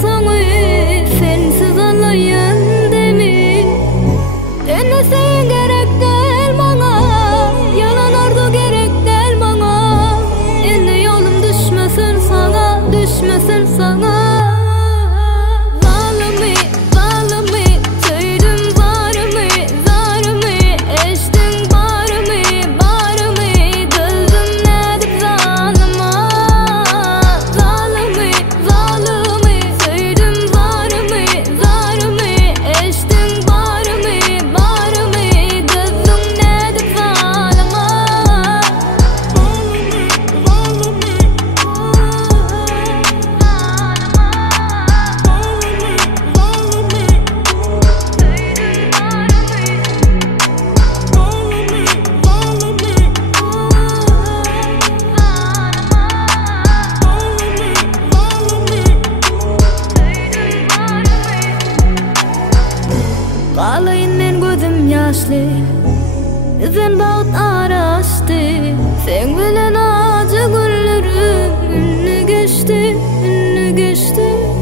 soňy sensiz alaýan demi. Ene sen gerek del maňa, yalan arzu gerek del maňa. Ene ýolum düşmesin saňa, düşmesin saňa. Galayın men gözüm yaşlı, sen bağıt araştı. Sen bilen acı günlerim ünlü geçti, ünlü geçti.